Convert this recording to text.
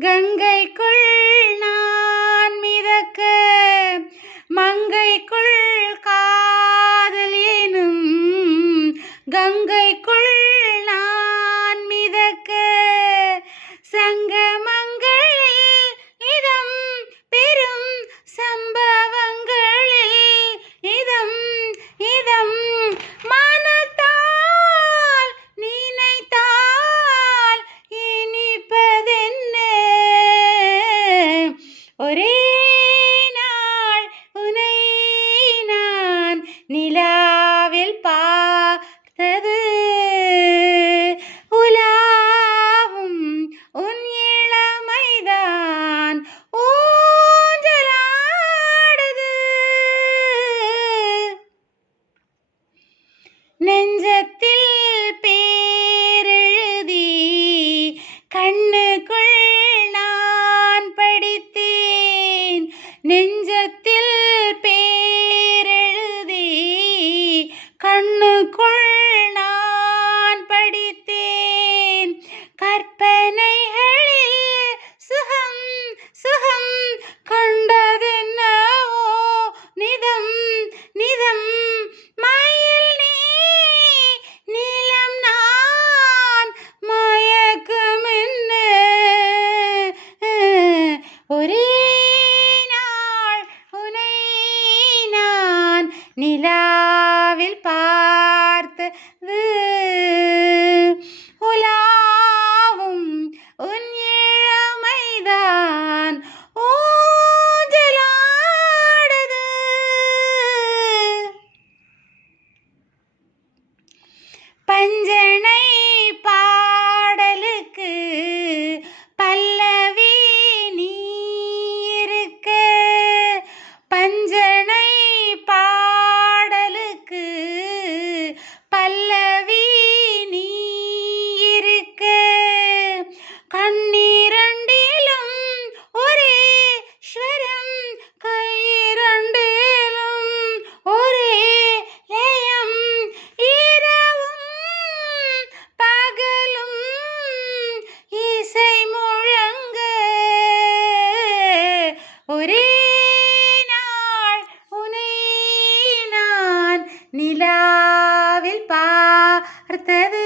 கங்கைக்குள் நான் மிதக்க மங்கைக்குள் காதல் எனும் கங்கைக்குள் நான் மிதக்க சங்கமங்களில் இதம் பெரும் சம்பவங்களில் இதம் இதம் மனத்தால் நினைத்தால் இனிப்பதென்ன ஒரே நாள் உனை நான் நிலாவில் பார்த்தது உலாவும் உன் இளமைதான் ஊஞ்சலாடுது நெஞ்சத்தில் பேரெழுதி கண்ணுக்குள் நான் படித்தேன் நெஞ்சத்தில் பேரெழுதி கண்ணுக்குள் நான் படித்தேன் கற்பனைகளில் சுகம் சுகம் கண்டதென்னவோ நிதம் நிதம் மயில் நீ நீலம் நான் மயக்கம் என்ன ஒரே நாள் உனை நான் நிலாவில் பார்த்தது உலாவும் உன் இளமைதான் ஊஞ்சலாடுது பஞ்சனை பாடலுக்கு பல்லவி நீ இருக்க பஞ்சனை பாடலுக்கு பல்லவி நீ இருக்க கண்ணீரண்டிலும் ஒரே ஸ்வரம் கையிரண்டிலும் ஒரே லயம் இரவும் பகலும் இசை முழங்க ஒரே நாள் உனை நான் நிலாவில் பார்த்தது